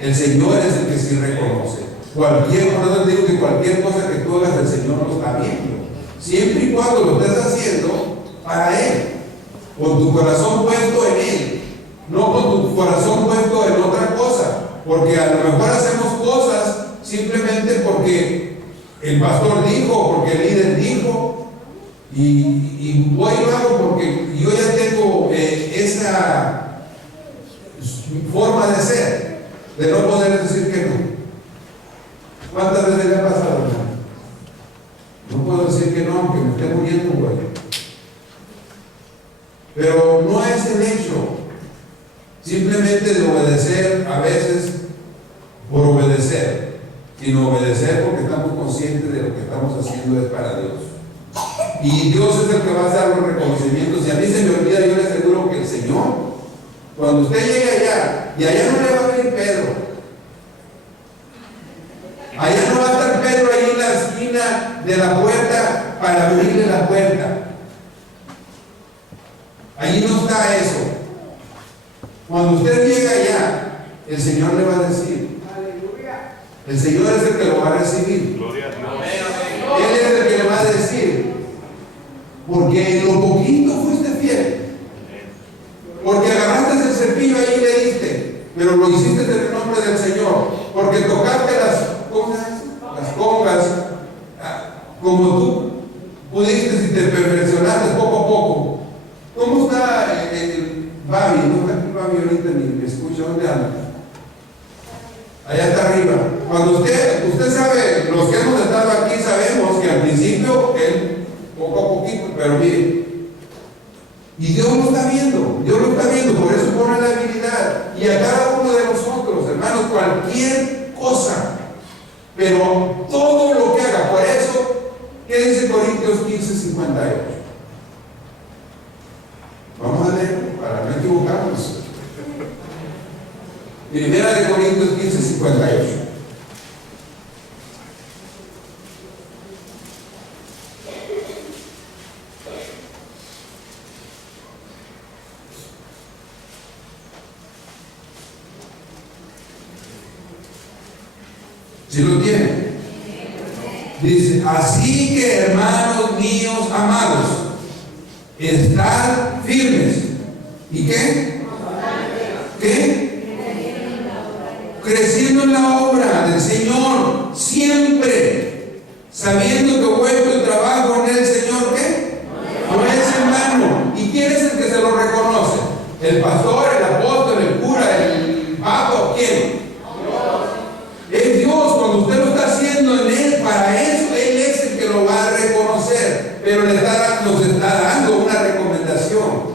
el Señor es el que sí reconoce. No digo que cualquier cosa que tú hagas, el Señor lo está viendo, siempre y cuando lo estés haciendo para Él, con tu corazón puesto en Él, no con tu corazón puesto en otra cosa. Porque a lo mejor hacemos cosas simplemente porque el pastor dijo, porque el líder dijo, y voy y lo hago porque yo ya tengo esa forma de ser, de no poder decir que no. ¿Cuántas veces le ha pasado, hermano? No puedo decir que no, aunque me esté muriendo, güey. Pero no es el hecho simplemente de obedecer a veces por obedecer, sino obedecer porque estamos conscientes de lo que estamos haciendo es para Dios. Y Dios es el que va a dar los reconocimientos. Si a mí se me olvida, yo le aseguro que el Señor, cuando usted llegue allá, y allá no le va a venir Pedro, allá no va a estar Pedro ahí en la esquina de la puerta para abrirle la puerta. Allí no está eso. Cuando usted llega allá, el Señor le va a decir, el Señor es el que lo va a recibir. Gloria a Dios. Él es el que le va a decir, porque en lo poquito fuiste fiel, porque agarraste el cepillo ahí y le diste, pero lo hiciste en el nombre del Señor, porque tocaste las congas como tú pudiste y te perfeccionaste poco a poco. ¿Cómo está el Babi? No está aquí Babi ahorita ni me escucha. ¿Dónde anda? Allá está arriba. Cuando usted sabe, los que hemos estado aquí sabemos que al principio él poco a poquito, pero mire, y Dios lo está viendo, por eso pone la habilidad, y a cada uno de nosotros, hermanos, cualquier cosa, pero todo lo que haga. Por eso, ¿qué dice Corintios 15:58? Vamos a leer para no equivocarnos. Primera de Corintios 15:58. ¿Sí lo tiene? Dice, así que hermanos míos amados, estad firmes. ¿Y qué? ¿Qué? Creciendo en la obra del Señor, siempre, sabiendo que vuestro trabajo en el Señor, ¿qué? No es en vano. ¿Y quién es el que se lo reconoce? ¿El pastor, el apóstol, el cura, el papa? ¿Quién? Es Dios. Cuando usted lo está haciendo en Él, para eso Él es el que lo va a reconocer. Pero nos está dando una recomendación,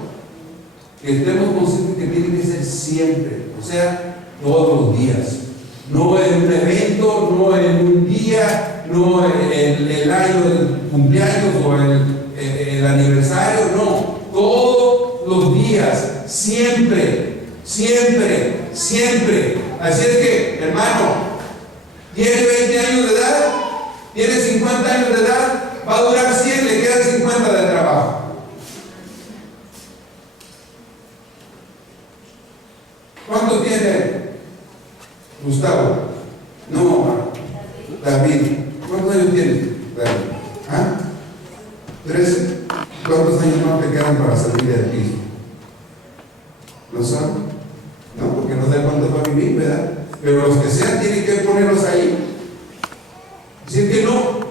que estemos conscientes que tiene que ser siempre, o sea, todos los días, no en un evento, no en un día, no en el año del cumpleaños o el aniversario, no, todos los días, siempre, siempre, siempre. Así es que, hermano, tiene 20 años de edad, tiene 50 años de edad, va a durar 100, le quedan 50 de trabajo. ¿Cuánto tiene Gustavo? No, David. ¿Cuántos años tienes, David? ¿Ah? 13. ¿Cuántos años no te quedan para salir de aquí? ¿Lo saben? No, porque no sé cuánto va a vivir, ¿verdad? Pero los que sean tienen que ponerlos ahí. Así que no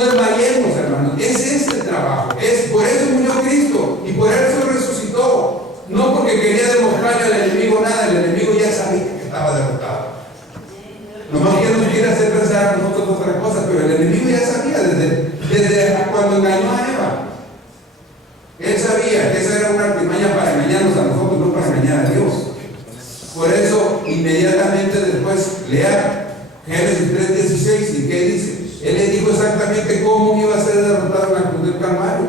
desmayemos, hermanos. Es este trabajo. Por eso murió Cristo y por eso resucitó. No porque quería demostrarle al enemigo nada, el enemigo ya sabía que estaba derrotado. Nomás que nos quiere hacer pensar a nosotros otra cosa, pero el enemigo ya sabía desde cuando engañó a Eva. Él sabía que esa era una artimaña para engañarnos a nosotros, no para engañar a Dios. Por eso, inmediatamente después, lea Génesis 3:16, ¿y qué dice? Él le dijo exactamente cómo iba a ser derrotado en la cruz del Calvario.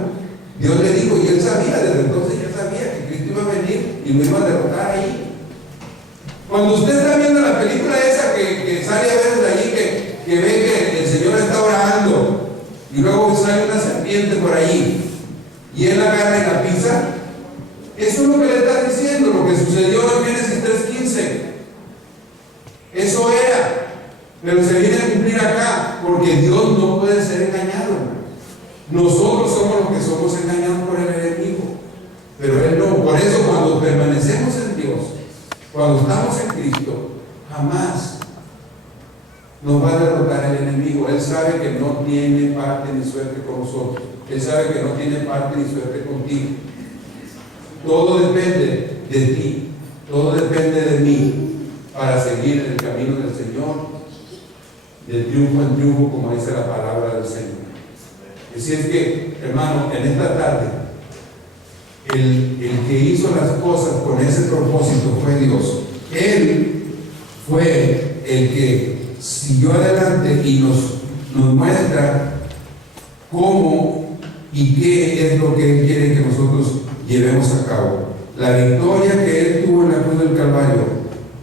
Dios le dijo, y él sabía, desde entonces ya sabía que Cristo iba a venir y lo iba a derrotar ahí. Cuando usted está viendo la película esa que sale a veces de allí, que ve que el Señor está orando y luego sale una serpiente por ahí y él la agarra y la pisa, eso es lo que le está diciendo, lo que sucedió en Génesis 3:15. Eso era, pero se viene a cumplir acá, porque Dios no puede ser engañado. Nosotros somos los que somos engañados por el enemigo, pero Él no. Por eso cuando permanecemos en Dios, cuando estamos en Cristo, jamás nos va a derrotar el enemigo. Él sabe que no tiene parte ni suerte con nosotros. Él sabe que no tiene parte ni suerte contigo. Todo depende de ti, todo depende de mí para seguir en el camino del Señor, de triunfo en triunfo, como dice la palabra del Señor. Así es que, hermano, en esta tarde, el que hizo las cosas con ese propósito fue Dios. Él fue el que siguió adelante y nos muestra cómo y qué es lo que Él quiere que nosotros llevemos a cabo. La victoria que Él tuvo en la cruz del Calvario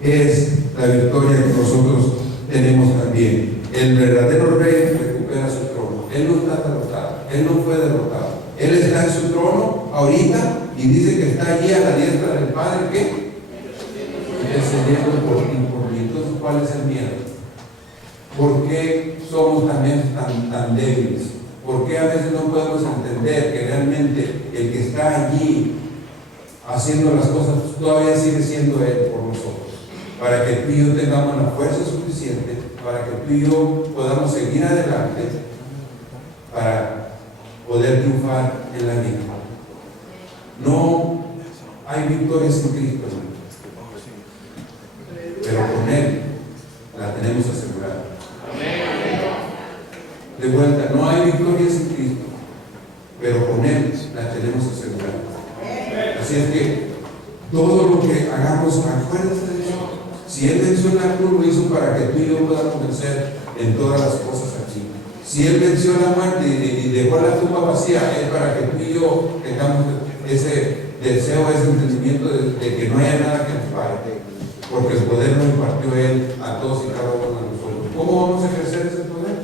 es la victoria que nosotros tenemos también. El verdadero rey recupera su trono. Él no está derrotado, Él no fue derrotado. Él está en su trono ahorita y dice que está allí a la diestra del Padre, ¿qué? Intercediendo por ti, por mí. Entonces, ¿cuál es el miedo? ¿Por qué somos también tan débiles? ¿Por qué a veces no podemos entender que realmente el que está allí haciendo las cosas todavía sigue siendo Él por nosotros? Para que tú y yo tengamos la fuerza suficiente, para que tú y yo podamos seguir adelante, para poder triunfar en la vida. No hay victoria sin Cristo, pero con Él la tenemos asegurada. De vuelta, no hay victoria sin Cristo, pero con Él la tenemos asegurada. Así es que todo lo que hagamos, acuérdate de eso. Si Él venció en la cruz, lo hizo para que tú y yo podamos vencer en todas las cosas aquí. Si Él venció la muerte y dejó la tumba vacía, es para que tú y yo tengamos ese deseo, ese entendimiento de que no haya nada que nos pare, porque el poder lo impartió Él a todos y cada uno de nosotros. ¿Cómo vamos a ejercer ese poder?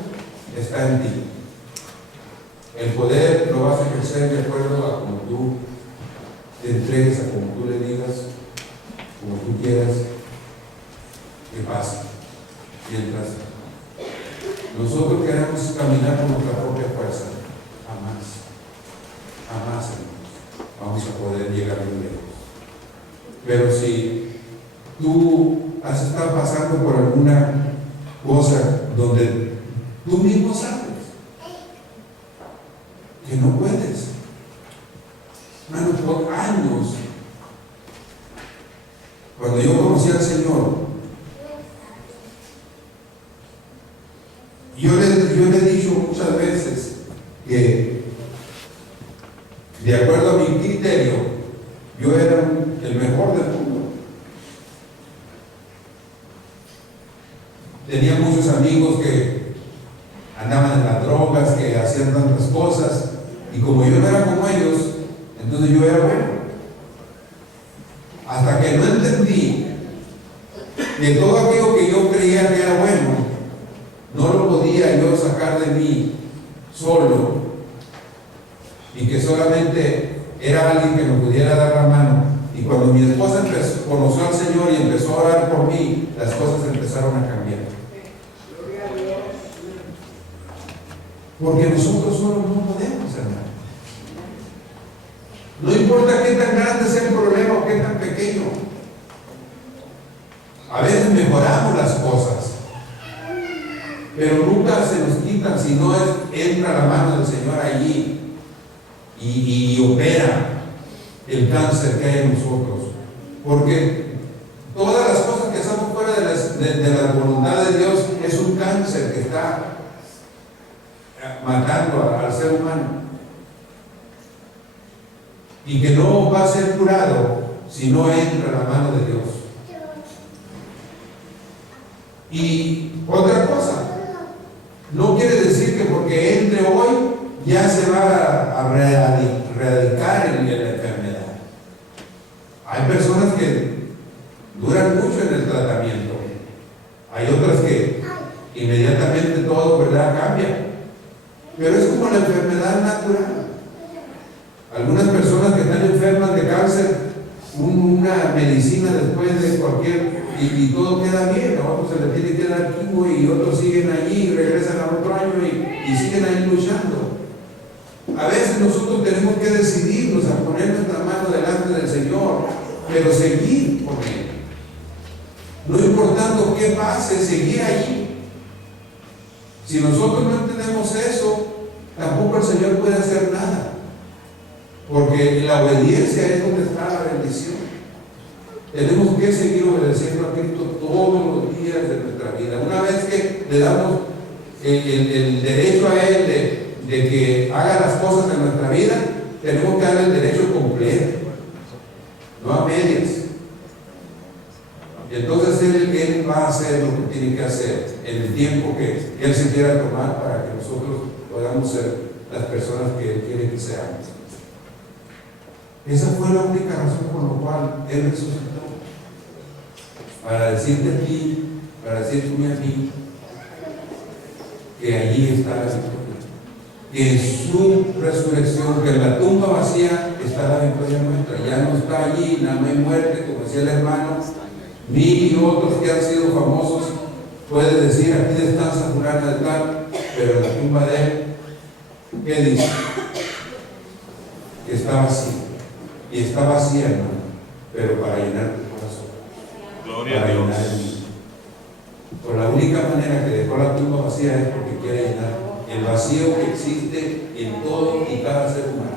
Está en ti. El poder lo vas a ejercer de acuerdo a como tú te entregues, a como tú le digas, como tú quieras que pase. Mientras nosotros queremos caminar con nuestra propia fuerza, jamás, hermanos, vamos a poder llegar muy lejos. Pero si tú has estado pasando por alguna cosa donde tú mismo sabes que no puedes, hermano, por años, cuando yo conocí al Señor, yo le he dicho muchas veces que, de acuerdo a mi criterio, yo era el mejor del mundo. Tenía muchos amigos que andaban en las drogas, que hacían tantas cosas, y como yo no era como ellos, entonces yo era bueno. Hasta que no entendí que todo aquello que yo creía que era bueno, no lo podía yo sacar de mí solo, y que solamente era alguien que me pudiera dar la mano. Y cuando mi esposa conoció al Señor y empezó a orar por mí, las cosas empezaron a cambiar. Porque nosotros solos no podemos, hermano. No importa qué tan grande sea el problema o qué tan pequeño. A veces mejoramos las cosas, pero nunca se nos quitan si no entra la mano del Señor allí y opera el cáncer que hay en nosotros. Porque todas las cosas que estamos fuera de la voluntad de Dios es un cáncer que está matando al ser humano, y que no va a ser curado si no entra la mano de Dios. Y otra cosa, no quiere decir que porque entre hoy ya se va a erradicar la enfermedad. Hay personas que duran mucho en el tratamiento, hay otras que inmediatamente todo, ¿verdad?, cambia. Pero es como la enfermedad natural. Algunas personas que están enfermas de cáncer, una medicina después de cualquier, y todo queda bien, a otros se les tiene que dar quimio y otros siguen allí y regresan al otro año y siguen ahí luchando. A veces nosotros tenemos que decidirnos a poner nuestra mano delante del Señor, pero seguir con Él. No importando qué pase, seguir allí. Si nosotros no entendemos eso, tampoco el Señor puede hacer nada, porque la obediencia es donde está la bendición. Tenemos que seguir obedeciendo a Cristo todos los días de nuestra vida. Una vez que le damos el derecho a Él de que haga las cosas en nuestra vida, tenemos que darle el derecho completo, no a medias. Y entonces Él va a hacer lo que tiene que hacer en el tiempo que Él se quiera tomar para que nosotros podamos ser las personas que Él quiere que seamos. Esa fue la única razón por la cual Él resucitó. Para decirte a ti, para decirte a mí, que allí está la victoria. Que en su resurrección, que en la tumba vacía está la victoria nuestra. Ya no está allí, no hay muerte, como decía el hermano. Ni y otros que han sido famosos puede decir, aquí descansa fulana de tal, pero en la tumba de él, ¿qué dice? Que está vacía. Y está vacía, hermano, pero para llenar tu corazón. Gloria para a Dios. llenar el mío. Por la única manera que dejó la tumba vacía es porque quiere llenar el vacío que existe en todo y cada ser humano.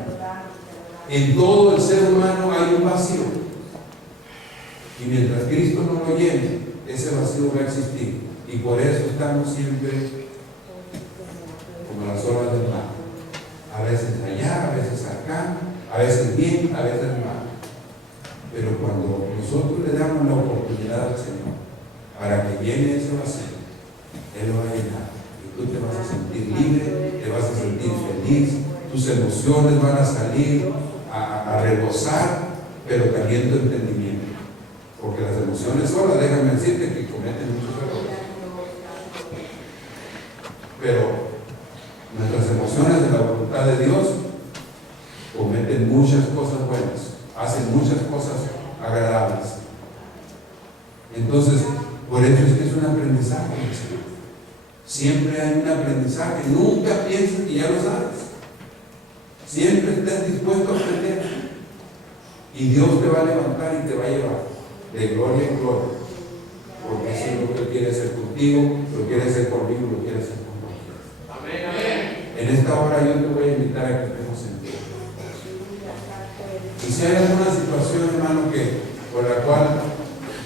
En todo el ser humano hay un vacío. Y mientras Cristo no lo llene, ese vacío va a existir. Y por eso estamos siempre como las olas del mar. A veces allá, a veces acá, a veces bien, a veces mal. Pero cuando nosotros le damos la oportunidad al Señor para que llene ese vacío, Él lo va a llenar. Y tú te vas a sentir libre, te vas a sentir feliz, tus emociones van a salir a rebosar, pero también tu entendimiento. Porque las emociones solas, déjame decirte que cometen muchos errores. Pero nuestras emociones de la voluntad de Dios cometen muchas cosas buenas, hacen muchas cosas agradables. Entonces, por eso es que es un aprendizaje. Siempre hay un aprendizaje. Nunca pienses que ya lo sabes. Siempre estés dispuesto a aprender. Y Dios te va a levantar y te va a llevar de gloria en gloria, porque eso es lo que Él quiere hacer contigo, lo quiere hacer conmigo, lo quiere hacer con cualquiera. Amén, amén. En esta hora yo te voy a invitar a que estemos en pie. Y si hay alguna situación, hermano, por la cual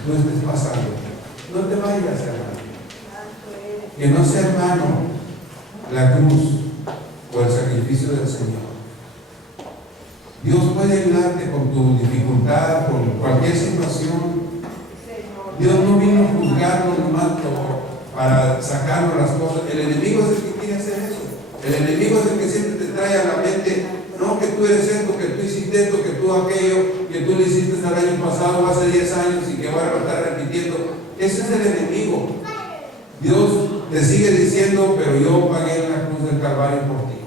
tú estés pasando, no te vayas, hermano. Que no sea, hermano, la cruz o el sacrificio del Señor. Dios puede ayudarte con tu dificultad, con cualquier situación. Dios no vino a juzgarnos nomás para sacarnos las cosas. El enemigo es el que quiere hacer eso. El enemigo es el que siempre te trae a la mente, no, que tú eres esto, que tú hiciste esto, que tú aquello, que tú lo hiciste el año pasado, hace 10 años y que ahora lo estás repitiendo. Ese es el enemigo. Dios te sigue diciendo, pero yo pagué en la cruz del Calvario por ti.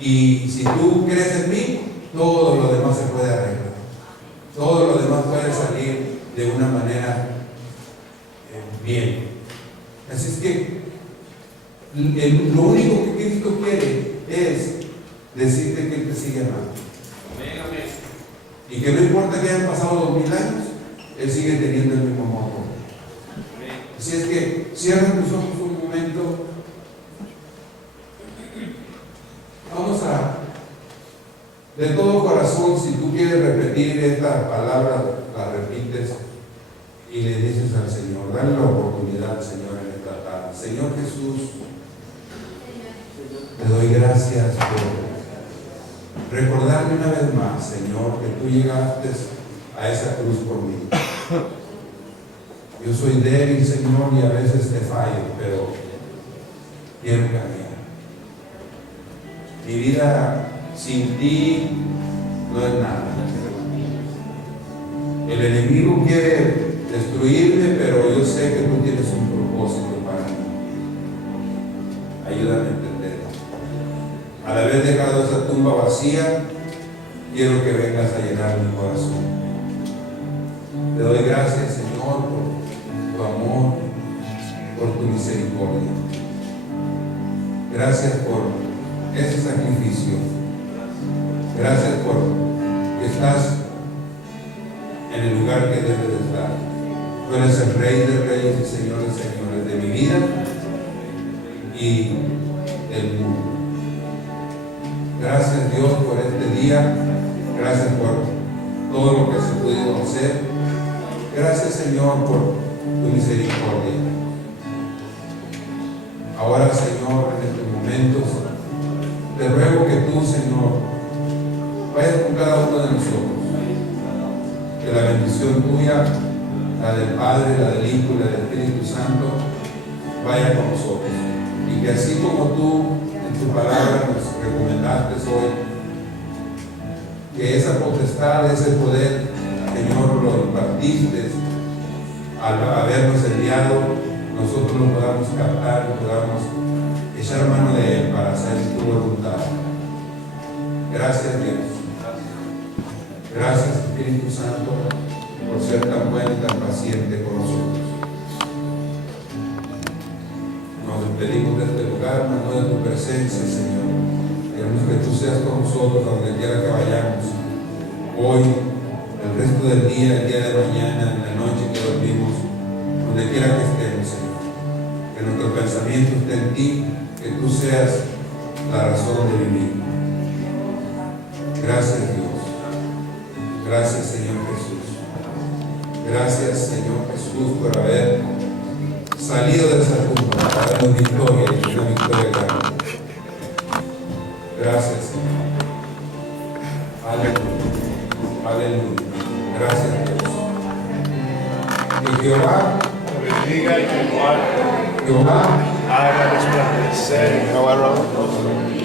Y si tú crees en mí, todo lo demás se puede arreglar. Todo lo demás puede salir de una manera bien. Así es que lo único que Cristo quiere es decirte que Él te sigue amando. Amén, amén. Y que no importa que hayan pasado 2000 años, Él sigue teniendo el mismo amor. Así es que cierra tus ojos un momento. Vamos a, de todo corazón, si tú quieres repetir esta palabra, la repites y le dices al Señor, dale la oportunidad, Señor, en esta tarde. Señor Jesús, te doy gracias por recordarme una vez más, Señor, que tú llegaste a esa cruz por mí. Yo soy débil, Señor, y a veces te fallo, pero quiero cambiar. Mi vida sin ti no es nada. El enemigo quiere destruirme, pero yo sé que tú tienes un propósito para mí. Ayúdame a entenderlo. Al haber dejado esa tumba vacía, quiero que vengas a llenar mi corazón. Te doy gracias, Señor, por tu amor, por tu misericordia. Gracias por ese sacrificio. Gracias por que estás en el lugar que debes de estar. Tú eres el Rey de Reyes y Señor de Señores de mi vida, y del mundo. Gracias Dios por este día, gracias por todo lo que se ha podido hacer. Gracias Señor por tu misericordia. Ahora Señor, en estos momentos, te ruego que tú Señor vayas con cada uno de nosotros, que la bendición tuya, la del Padre, la del Hijo y la del Espíritu Santo, vaya con nosotros. Y que así como tú en tu palabra nos recomendaste hoy, que esa potestad, ese poder, Señor, lo impartiste al habernos enviado, nosotros lo podamos captar, lo podamos echar mano de él para hacer tu voluntad. Gracias Dios. Gracias Espíritu Santo por ser tan bueno y tan paciente con nosotros. Nos despedimos de este lugar, mas no de tu presencia, Señor. Queremos que tú seas con nosotros donde quiera que vayamos. Hoy, el resto del día, el día de mañana, en la noche que dormimos, donde quiera que estemos, Señor. Que nuestro pensamiento esté en ti, que tú seas la razón de vivir. Gracias Dios. Gracias Señor Jesús. Gracias Señor Jesús por haber salido de esa tumba para darnos victoria y una victoria grande. Gracias Señor. Aleluya. Aleluya. Gracias Dios. Que Jehová bendiga y que guarde, Jehová haga resplandecer en Jehová rostro